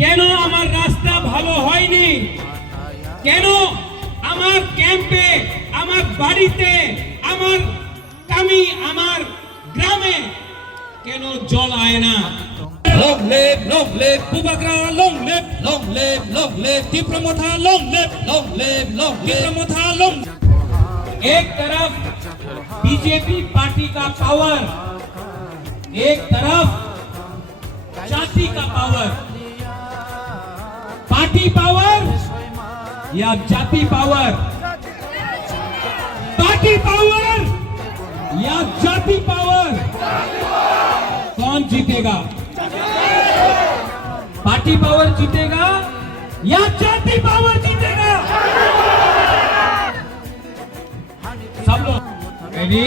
কেন আমার রাস্তা ভালো হয়নি, কেন আমার ক্যাম্পে, আমার বাড়িতে, আমার গ্রামে কেন জল আয় না। Long live Bubakra, long live Dipromotha, long live Dipromotha, long। एक तरफ बीजेपी पार्टी का पावर, एक तरफ जाति का पावर, पार्टी पावर या जाति पावर, पार्टी पावर या जाति पावर, कौन जीतेगा? पार्टी पावर जीतेगा या जाति पावर जीतेगा? सब लोग रेडी?